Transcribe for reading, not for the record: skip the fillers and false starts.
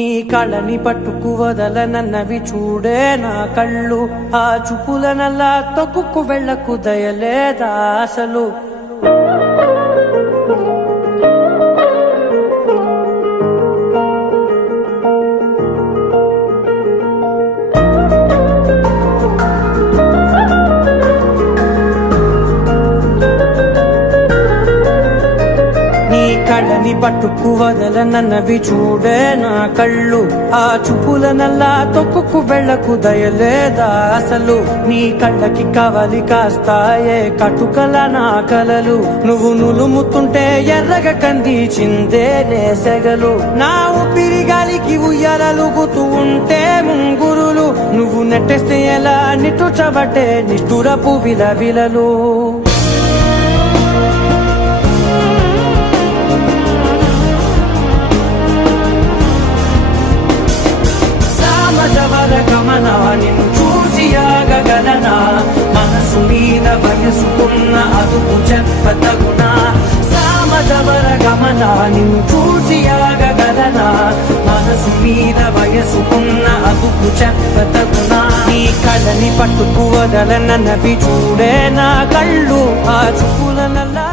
నీ కళని పట్టుకు వదలనన్నవి చూడే నా కళ్ళు, ఆ చూపులనల్లా తొక్కుకు వెళ్ళకు దయలేదా అసలు. కళ్ళని పట్టుకు వదలనన్నవి చూడే నా కళ్ళు, ఆ చూపులనల్లా తొక్కుకు వెళ్ళకు దయలేదా అసలు. నీ కళ్ళకి కవలి కాస్తాయే కటుకల నా కలలు, నువ్వు నులుముతుంటే ఎర్రగ కందిచిందే నేసెగలు. నా ఊపిరి గాలికి ఉయ్యాలలుగుతూ ఉంటే ముంగురులు, నువ్వు నెట్టేస్తే ఎలా నిట్టుచబట్టే నిష్ఠురపు విలవిలలు. గమనా నిన్ను చూసి ఆగగలనా, మనసు మీద వయసుకున్న అదుపు చెప్పతగునా. సామజవర గమనా నిన్ను చూసి ఆగగలనా, మనసు మీద వయసుకున్న అదుపు చెప్పతగునా. నీ కళ్ళని పట్టుకు వదలనన్నవి చూడే నా కళ్ళు, ఆ చూపులనల్లా